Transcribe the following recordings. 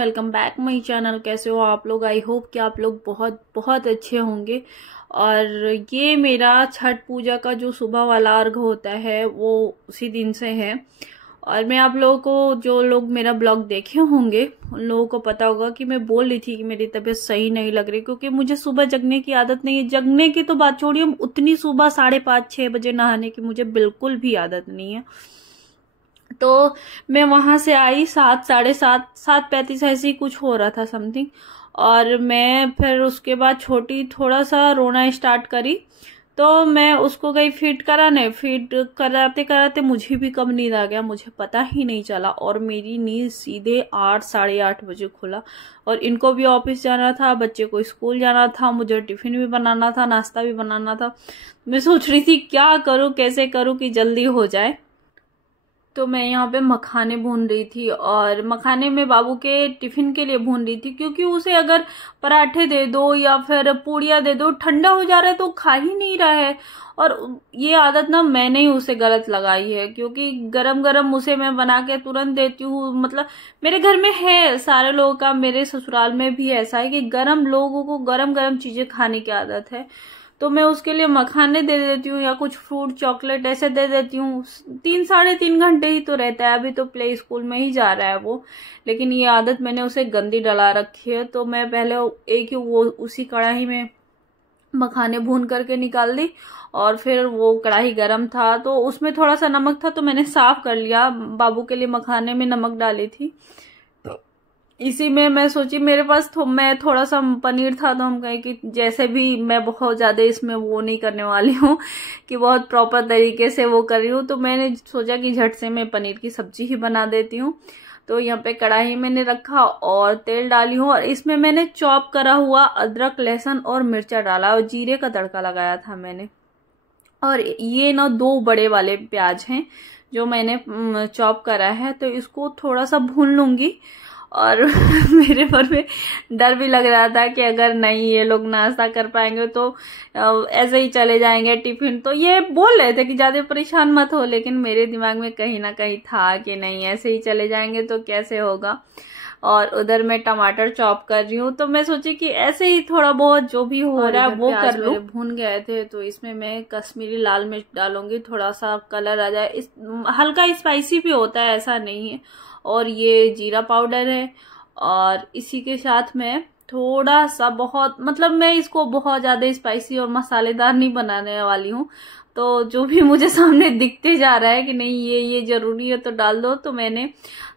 Welcome back my channel. कैसे हो आप लोग? आई होप कि आप लोग बहुत बहुत अच्छे होंगे। और ये मेरा छठ पूजा का जो सुबह वाला अर्घ होता है वो उसी दिन से है। और मैं आप लोगों को, जो लोग मेरा ब्लॉग देखे होंगे उन लोगों को पता होगा कि मैं बोल रही थी कि मेरी तबीयत सही नहीं लग रही, क्योंकि मुझे सुबह जगने की आदत नहीं है। जगने की तो बात छोड़िए, उतनी सुबह 5:30-6 बजे नहाने की मुझे बिल्कुल भी आदत नहीं है। तो मैं वहां से आई 7, 7:30, 7:35 ऐसे ही कुछ हो रहा था समथिंग। और मैं फिर उसके बाद छोटी थोड़ा सा रोना स्टार्ट करी, तो मैं उसको गई फीड कराने। फीड कराते कराते मुझे भी कब नींद आ गया मुझे पता ही नहीं चला, और मेरी नींद सीधे 8, 8:30 बजे खुला। और इनको भी ऑफिस जाना था, बच्चे को स्कूल जाना था, मुझे टिफिन भी बनाना था, नाश्ता भी बनाना था। मैं सोच रही थी क्या करूं, कैसे करूं कि जल्दी हो जाए। तो मैं यहाँ पे मखाने भून रही थी, और मखाने में बाबू के टिफिन के लिए भून रही थी, क्योंकि उसे अगर पराठे दे दो या फिर पूड़ियाँ दे दो, ठंडा हो जा रहा है तो खा ही नहीं रहा है। और ये आदत ना मैंने ही उसे गलत लगाई है, क्योंकि गरम गरम उसे मैं बना के तुरंत देती हूँ। मतलब मेरे घर में है सारे लोगों का, मेरे ससुराल में भी ऐसा है कि गरम लोगों को गरम गरम चीजें खाने की आदत है। तो मैं उसके लिए मखाने दे देती हूँ या कुछ फ्रूट चॉकलेट ऐसे दे देती हूँ। 3, 3.5 घंटे ही तो रहता है, अभी तो प्ले स्कूल में ही जा रहा है वो। लेकिन ये आदत मैंने उसे गंदी डला रखी है। तो मैं पहले एक ही वो उसी कढ़ाई में मखाने भून करके निकाल दी, और फिर वो कढ़ाई गरम था तो उसमें थोड़ा सा नमक था तो मैंने साफ कर लिया। बाबू के लिए मखाने में नमक डाली थी, इसी में मैं सोची मेरे पास मैं थोड़ा सा पनीर था, तो हम कहे कि जैसे भी मैं बहुत ज्यादा इसमें वो नहीं करने वाली हूँ कि बहुत प्रॉपर तरीके से वो कर रही हूँ, तो मैंने सोचा कि झट से मैं पनीर की सब्जी ही बना देती हूँ। तो यहाँ पे कढ़ाई मैंने रखा और तेल डाली हूँ, और इसमें मैंने चॉप करा हुआ अदरक, लहसुन और मिर्चा डाला, और जीरे का तड़का लगाया था मैंने। और ये ना 2 बड़े वाले प्याज हैं जो मैंने चॉप करा है, तो इसको थोड़ा सा भून लूंगी। और मेरे पर में डर भी लग रहा था कि अगर नहीं ये लोग नाश्ता कर पाएंगे तो ऐसे ही चले जाएंगे टिफिन। तो ये बोल रहे थे कि ज्यादा परेशान मत हो, लेकिन मेरे दिमाग में कहीं ना कहीं था कि नहीं ऐसे ही चले जाएंगे तो कैसे होगा। और उधर मैं टमाटर चॉप कर रही हूँ, तो मैं सोची कि ऐसे ही थोड़ा बहुत जो भी हो रहा है वो कर लूं। भून गए थे तो इसमें मैं कश्मीरी लाल मिर्च डालूंगी, थोड़ा सा कलर आ जाए। इस हल्का स्पाइसी भी होता है, ऐसा नहीं है। और ये जीरा पाउडर है, और इसी के साथ में थोड़ा सा बहुत, मतलब मैं इसको बहुत ज्यादा स्पाइसी और मसालेदार नहीं बनाने वाली हूँ। तो जो भी मुझे सामने दिखते जा रहा है कि नहीं ये जरूरी है तो डाल दो, तो मैंने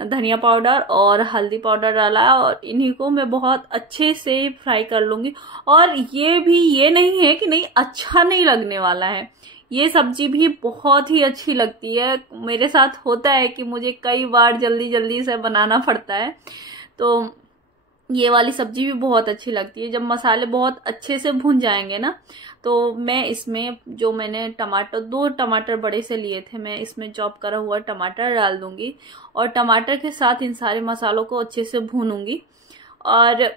धनिया पाउडर और हल्दी पाउडर डाला, और इन्हीं को मैं बहुत अच्छे से फ्राई कर लूंगी। और ये भी ये नहीं है कि नहीं अच्छा नहीं लगने वाला है, ये सब्जी भी बहुत ही अच्छी लगती है। मेरे साथ होता है कि मुझे कई बार जल्दी जल्दी से बनाना पड़ता है, तो ये वाली सब्जी भी बहुत अच्छी लगती है। जब मसाले बहुत अच्छे से भुन जाएंगे ना, तो मैं इसमें जो मैंने टमाटर 2 टमाटर बड़े से लिए थे, मैं इसमें चॉप करा हुआ टमाटर डाल दूंगी, और टमाटर के साथ इन सारे मसालों को अच्छे से भूनूंगी। और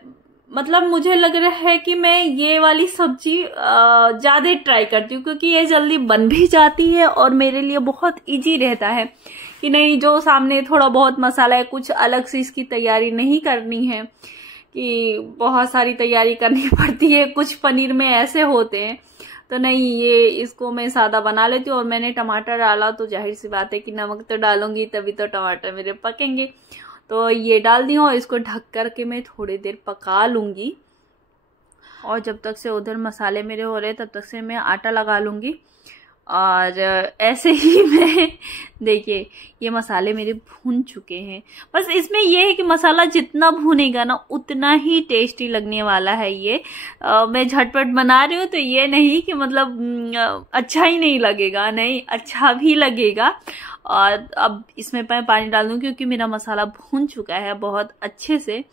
मतलब मुझे लग रहा है कि मैं ये वाली सब्जी ज्यादा ट्राई करती हूँ, क्योंकि ये जल्दी बन भी जाती है और मेरे लिए बहुत इजी रहता है कि नहीं जो सामने थोड़ा बहुत मसाला है, कुछ अलग से इसकी तैयारी नहीं करनी है कि बहुत सारी तैयारी करनी पड़ती है। कुछ पनीर में ऐसे होते हैं, तो नहीं ये इसको मैं सादा बना लेती हूँ। और मैंने टमाटर डाला तो जाहिर सी बात है कि नमक तो डालूंगी, तभी तो टमाटर मेरे पकेंगे। तो ये डाल दी और इसको ढक करके मैं थोड़ी देर पका लूंगी। और जब तक से उधर मसाले मेरे हो रहे तब तक से मैं आटा लगा लूंगी। और ऐसे ही मैं देखिए ये मसाले मेरे भून चुके हैं। बस इसमें ये है कि मसाला जितना भूनेगा ना उतना ही टेस्टी लगने वाला है ये। मैं झटपट बना रही हूँ तो ये नहीं कि मतलब अच्छा ही नहीं लगेगा, नहीं अच्छा भी लगेगा। और अब इसमें मैं पानी डाल दूंगी, क्योंकि मेरा मसाला भून चुका है बहुत अच्छे से,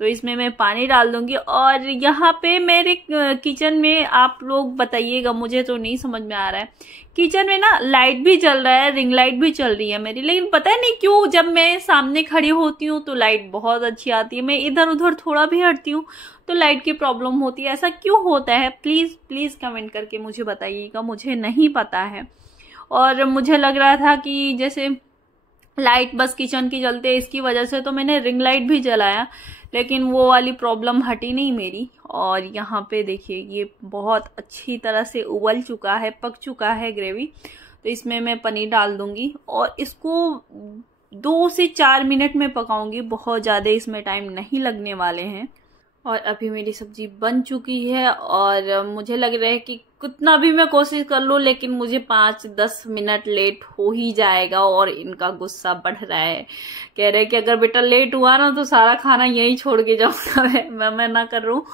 तो इसमें मैं पानी डाल दूंगी। और यहाँ पे मेरे किचन में आप लोग बताइएगा, मुझे तो नहीं समझ में आ रहा है, किचन में ना लाइट भी चल रहा है, रिंग लाइट भी चल रही है मेरी, लेकिन पता नहीं क्यों जब मैं सामने खड़ी होती हूँ तो लाइट बहुत अच्छी आती है, मैं इधर उधर थोड़ा भी हटती हूँ तो लाइट की प्रॉब्लम होती है। ऐसा क्यों होता है? प्लीज प्लीज कमेंट करके मुझे बताइएगा, मुझे नहीं पता है। और मुझे लग रहा था कि जैसे लाइट बस किचन की जलते है, इसकी वजह से तो मैंने रिंग लाइट भी जलाया, लेकिन वो वाली प्रॉब्लम हटी नहीं मेरी। और यहाँ पे देखिए ये बहुत अच्छी तरह से उबल चुका है, पक चुका है ग्रेवी। तो इसमें मैं पनीर डाल दूंगी और इसको 2 से 4 मिनट में पकाऊंगी, बहुत ज़्यादा इसमें टाइम नहीं लगने वाले हैं। और अभी मेरी सब्जी बन चुकी है और मुझे लग रहा है कि कितना भी मैं कोशिश कर लूँ लेकिन मुझे 5-10 मिनट लेट हो ही जाएगा। और इनका गुस्सा बढ़ रहा है, कह रहे कि अगर बेटा लेट हुआ ना तो सारा खाना यहीं छोड़ के जाऊंगा। मैं ना कर रहा हूँ,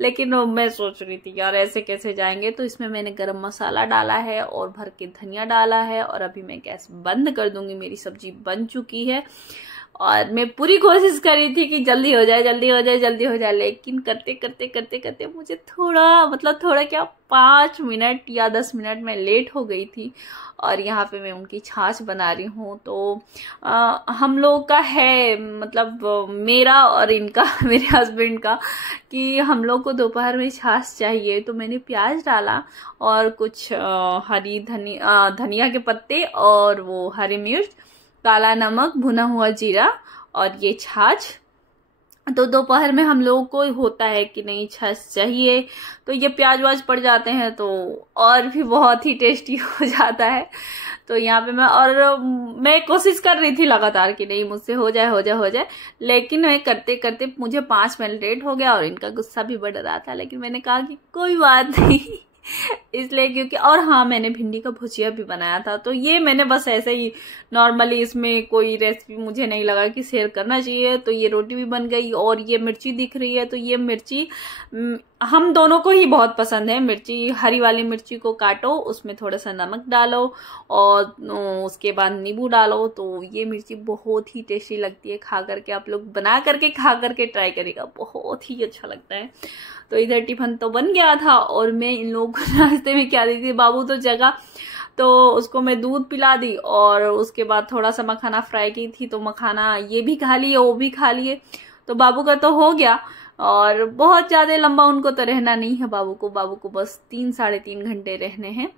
लेकिन मैं सोच रही थी यार ऐसे कैसे जाएंगे। तो इसमें मैंने गरम मसाला डाला है और भर के धनिया डाला है और अभी मैं गैस बंद कर दूंगी। मेरी सब्जी बन चुकी है और मैं पूरी कोशिश कर रही थी कि जल्दी हो जाए जल्दी हो जाए जल्दी हो जाए, लेकिन करते करते करते करते मुझे थोड़ा क्या 5 मिनट या 10 मिनट में लेट हो गई थी। और यहाँ पे मैं उनकी छाछ बना रही हूँ। तो हम लोग का है, मतलब मेरा और इनका मेरे हस्बैंड का, कि हम लोग को दोपहर में छाछ चाहिए। तो मैंने प्याज डाला और कुछ हरी धनिया के पत्ते और वो हरी मिर्च, काला नमक, भुना हुआ जीरा और ये छाछ। तो दोपहर में हम लोगों को होता है कि नहीं छाछ चाहिए, तो ये प्याज वाज पड़ जाते हैं तो और भी बहुत ही टेस्टी हो जाता है। तो यहाँ पे मैं कोशिश कर रही थी लगातार कि नहीं मुझसे हो जाए हो जाए हो जाए, लेकिन मैं करते करते मुझे 5 मिनट लेट हो गया और इनका गुस्सा भी बढ़ रहा था। लेकिन मैंने कहा कि कोई बात नहीं इसलिए, क्योंकि और हाँ मैंने भिंडी का भुजिया भी बनाया था। तो ये मैंने बस ऐसे ही नॉर्मली, इसमें कोई रेसिपी मुझे नहीं लगा कि शेयर करना चाहिए। तो ये रोटी भी बन गई और ये मिर्ची दिख रही है, तो ये मिर्ची हम दोनों को ही बहुत पसंद है। मिर्ची, हरी वाली मिर्ची को काटो, उसमें थोड़ा सा नमक डालो और उसके बाद नींबू डालो। तो ये मिर्ची बहुत ही टेस्टी लगती है, खा करके आप लोग बना करके खा करके ट्राई करिएगा, बहुत ही अच्छा लगता है। तो इधर टिफिन तो बन गया था और मैं इन लोगों को नाश्ते में क्या दी थी, बाबू तो जगा तो उसको मैं दूध पिला दी और उसके बाद थोड़ा सा मखाना फ्राई की थी, तो मखाना ये भी खा लिए वो भी खा लिए। तो बाबू का तो हो गया। और बहुत ज्यादा लंबा उनको तो रहना नहीं है बाबू को बस 3-3.5 घंटे रहने हैं,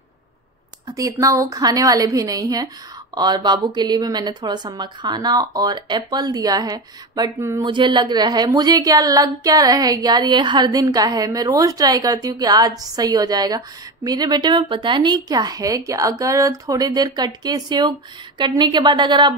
तो इतना वो खाने वाले भी नहीं है। और बाबू के लिए भी मैंने थोड़ा सा मखाना और एप्पल दिया है। बट मुझे लग रहा है, मुझे क्या रहा है यार, ये हर दिन का है, मैं रोज ट्राई करती हूँ कि आज सही हो जाएगा। मेरे बेटे में पता नहीं क्या है कि अगर थोड़ी देर सेव कटने के बाद अगर आप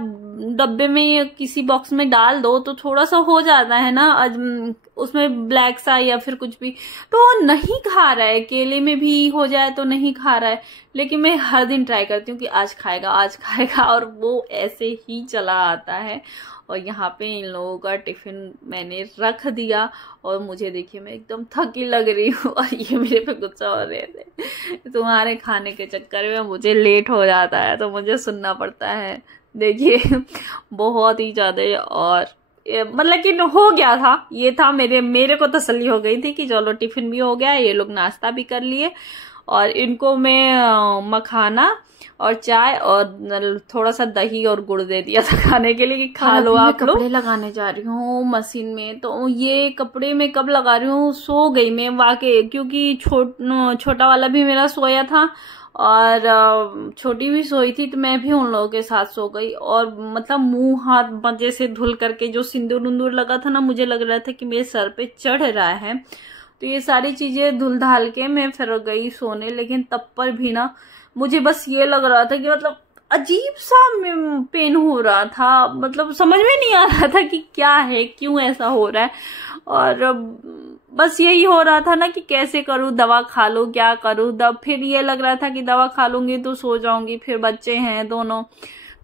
डब्बे में या किसी बॉक्स में डाल दो तो थोड़ा सा हो जाता है ना उसमें ब्लैक सा या फिर कुछ भी, तो नहीं खा रहा है। केले में भी हो जाए तो नहीं खा रहा है, लेकिन मैं हर दिन ट्राई करती हूँ कि आज खाएगा और वो ऐसे ही चला आता है। और यहाँ पे इन लोगों का टिफिन मैंने रख दिया और मुझे देखिए मैं एकदम थकी लग रही हूँ और ये मेरे पे गुस्सा हो रहे थे, तुम्हारे खाने के चक्कर में मुझे लेट हो जाता है तो मुझे सुनना पड़ता है। देखिए बहुत ही ज्यादा। और मतलब कि हो गया था, ये था मेरे को तसल्ली हो गई थी कि चलो टिफिन भी हो गया, ये लोग नाश्ता भी कर लिए। और इनको मैं मखाना और चाय और थोड़ा सा दही और गुड़ दे दिया था खाने के लिए कि खा लो आप लोग। कपड़े लगाने जा रही हूँ मशीन में, तो ये कपड़े मैं कब लगा रही हूँ, सो गई मैं वाकई, क्योंकि छोटा वाला भी मेरा सोया था और छोटी भी सोई थी, तो मैं भी उन लोगों के साथ सो गई। और मतलब मुंह हाथ मजे से धुल करके जो सिंदूर उंदूर लगा था ना, मुझे लग रहा था कि मेरे सर पे चढ़ रहा है, तो ये सारी चीजें धुल धाल के मैं फिर गई सोने। लेकिन तब पर भी ना मुझे बस ये लग रहा था कि मतलब अजीब सा पेन हो रहा था, मतलब समझ में नहीं आ रहा था कि क्या है, क्यों ऐसा हो रहा है। और बस यही हो रहा था ना कि कैसे करूं, दवा खा लूं, क्या करूं। फिर ये लग रहा था कि दवा खा लूंगी तो सो जाऊंगी, फिर बच्चे हैं दोनों,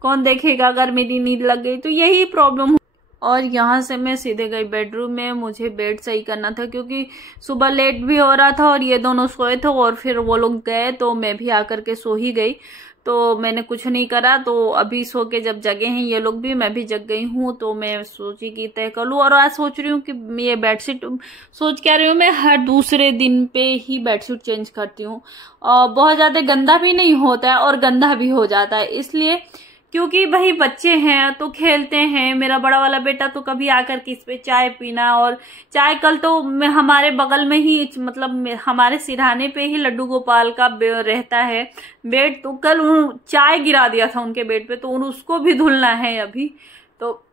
कौन देखेगा अगर मेरी नींद लग गई, तो यही प्रॉब्लम। और यहाँ से मैं सीधे गई बेडरूम में, मुझे बेड सही करना था क्योंकि सुबह लेट भी हो रहा था और ये दोनों सोए थे और फिर वो लोग गए तो मैं भी आकर के सो ही गई। तो मैंने कुछ नहीं करा, तो अभी सो के जब जगे हैं ये लोग भी, मैं भी जग गई हूँ, तो मैं सोची कि तय कर लूँ। और आज सोच रही हूँ कि ये बेडशीट, सोच क्या रही हूँ, मैं हर दूसरे दिन पे ही बेडशीट चेंज करती हूँ। बहुत ज्यादा गंदा भी नहीं होता है और गंदा भी हो जाता है, इसलिए क्योंकि भाई बच्चे हैं तो खेलते हैं। मेरा बड़ा वाला बेटा तो कभी आकर के इस पे चाय पीना, और चाय कल तो हमारे बगल में ही, मतलब हमारे सिरहाने पे ही लड्डू गोपाल का रहता है बेड, तो कल चाय गिरा दिया था उनके बेड पे, तो उसको भी धुलना है अभी। तो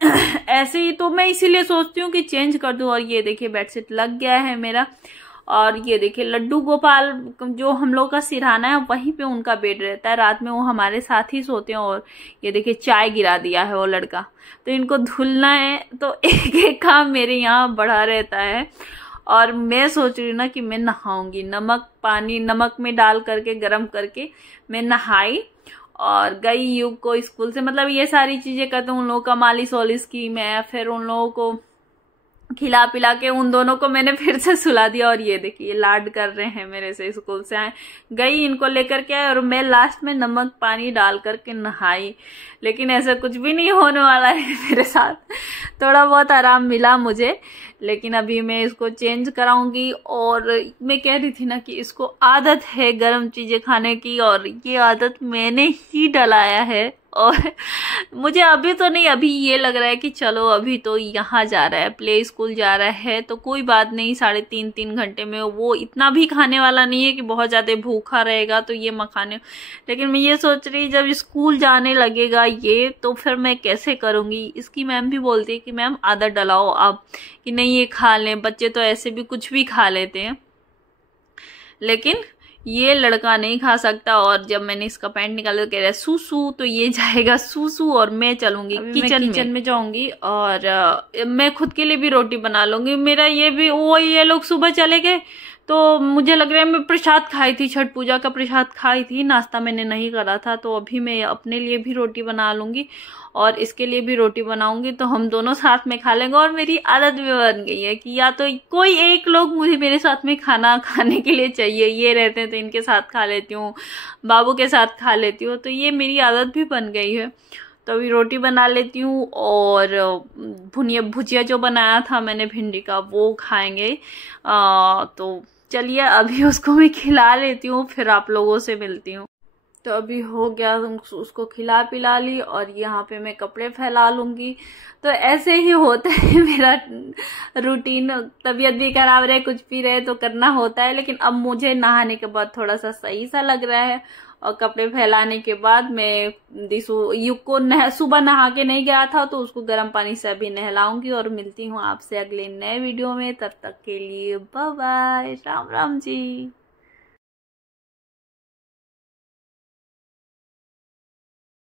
ऐसे ही तो मैं इसीलिए सोचती हूँ कि चेंज कर दूं। और ये देखिए बेडशीट लग गया है मेरा। और ये देखिए लड्डू गोपाल जो हम लोग का सिरहाना है वहीं पे उनका बेड रहता है, रात में वो हमारे साथ ही सोते हैं। और ये देखिए चाय गिरा दिया है वो लड़का, तो इनको धुलना है। तो एक एक काम मेरे यहाँ बढ़ा रहता है। और मैं सोच रही हूँ ना कि मैं नहाऊंगी, नमक में डाल करके गर्म करके मैं नहाई और गई युग को स्कूल से। मतलब ये सारी चीजें करते उन लोगों का मालिश वालिश की मैं, फिर उन लोगों को खिला पिला के उन दोनों को मैंने फिर से सुला दिया। और ये देखिए लाड कर रहे हैं मेरे से, स्कूल से आए, गई इनको लेकर के आए और मैं लास्ट में नमक पानी डाल करके नहाई। लेकिन ऐसा कुछ भी नहीं होने वाला है मेरे साथ, थोड़ा बहुत आराम मिला मुझे। लेकिन अभी मैं इसको चेंज कराऊंगी। और मैं कह रही थी ना कि इसको आदत है गर्म चीजें खाने की, और ये आदत मैंने ही डलाया है। और मुझे अभी तो नहीं, अभी ये लग रहा है कि चलो अभी तो यहाँ जा रहा है, प्ले स्कूल जा रहा है, तो कोई बात नहीं, 3.5 घंटे में वो इतना भी खाने वाला नहीं है कि बहुत ज्यादा भूखा रहेगा तो ये मखाने। लेकिन मैं ये सोच रही जब स्कूल जाने लगेगा ये, तो फिर मैं कैसे करूंगी। इसकी मैम भी बोलती है कि मैम आदत डलाओ आप, कि नहीं ये खा लें, बच्चे तो ऐसे भी कुछ भी खा लेते हैं, लेकिन ये लड़का नहीं खा सकता। और जब मैंने इसका पैंट निकाला तो कह रहा है सूसू, तो ये जाएगा सूसू और मैं चलूंगी किचन में जाऊंगी और मैं खुद के लिए भी रोटी बना लूंगी। मेरा ये भी वो, ये लोग सुबह चले गए तो मुझे लग रहा है मैं प्रसाद खाई थी, छठ पूजा का प्रसाद खाई थी, नाश्ता मैंने नहीं करा था। तो अभी मैं अपने लिए भी रोटी बना लूंगी और इसके लिए भी रोटी बनाऊंगी, तो हम दोनों साथ में खा लेंगे। और मेरी आदत भी बन गई है कि या तो कोई एक लोग मुझे मेरे साथ में खाना खाने के लिए चाहिए। ये रहते हैं तो इनके साथ खा लेती हूँ, बाबू के साथ खा लेती हूँ, तो ये मेरी आदत भी बन गई है। तो अभी रोटी बना लेती हूँ और भुजिया जो बनाया था मैंने भिंडी का वो खाएंगे। तो चलिए अभी उसको मैं खिला लेती हूँ, फिर आप लोगों से मिलती हूँ। तो अभी हो गया, उसको खिला पिला ली और यहाँ पे मैं कपड़े फैला लूंगी। तो ऐसे ही होता है मेरा रूटीन। तबीयत भी खराब रहे कुछ भी रहे तो करना होता है। लेकिन अब मुझे नहाने के बाद थोड़ा सा सही सा लग रहा है। और कपड़े फैलाने के बाद मैं युग को सुबह नहा के नहीं गया था तो उसको गर्म पानी से अभी नहलाऊंगी। और मिलती हूँ आपसे अगले नए वीडियो में, तब तक के लिए बाय बाय, राम राम जी।